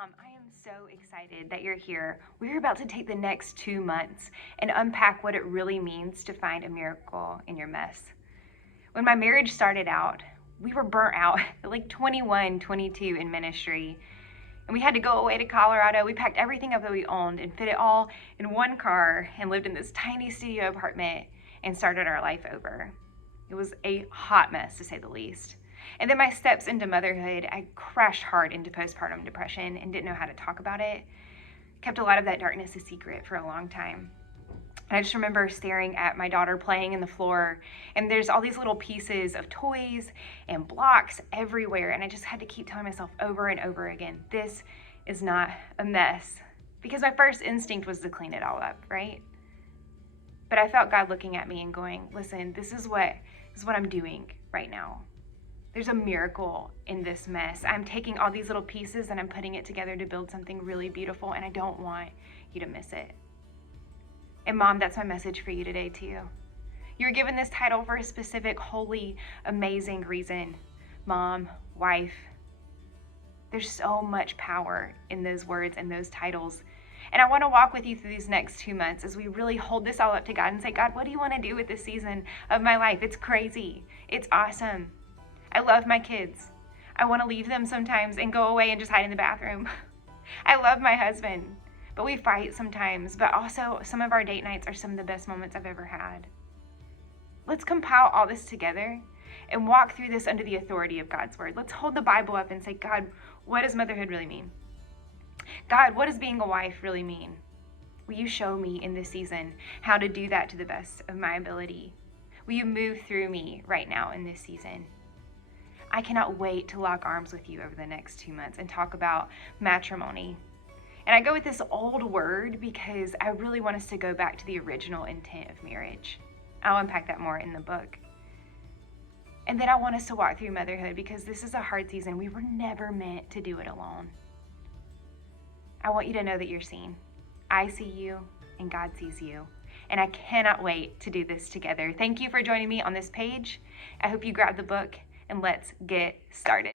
Mom, I am so excited that you're here. We're about to take the next 2 months and unpack what it really means to find a miracle in your mess. When my marriage started out, we were burnt out at like 21, 22 in ministry. And we had to go away to Colorado. We packed everything up that we owned and fit it all in one car and lived in this tiny studio apartment and started our life over. It was a hot mess, to say the least. And then my steps into motherhood, I crashed hard into postpartum depression and didn't know how to talk about it. Kept a lot of that darkness a secret for a long time. And I just remember staring at my daughter playing in the floor, and there's all these little pieces of toys and blocks everywhere. And I just had to keep telling myself over and over again, this is not a mess. Because my first instinct was to clean it all up, right? But I felt God looking at me and going, listen, this is what I'm doing right now. There's a miracle in this mess. I'm taking all these little pieces and I'm putting it together to build something really beautiful, and I don't want you to miss it. And Mom, that's my message for you today too. You're given this title for a specific, holy, amazing reason. Mom, wife. There's so much power in those words and those titles. And I want to walk with you through these next 2 months as we really hold this all up to God and say, God, what do you want to do with this season of my life? It's crazy. It's awesome. I love my kids. I want to leave them sometimes and go away and just hide in the bathroom. I love my husband, but we fight sometimes. But also, some of our date nights are some of the best moments I've ever had. Let's compile all this together and walk through this under the authority of God's word. Let's hold the Bible up and say, God, what does motherhood really mean? God, what does being a wife really mean? Will you show me in this season how to do that to the best of my ability? Will you move through me right now in this season? I cannot wait to lock arms with you over the next 2 months and talk about matrimony. And I go with this old word because I really want us to go back to the original intent of marriage. I'll unpack that more in the book. And then I want us to walk through motherhood because this is a hard season. We were never meant to do it alone. I want you to know that you're seen. I see you and God sees you. And I cannot wait to do this together. Thank you for joining me on this page. I hope you grab the book and let's get started.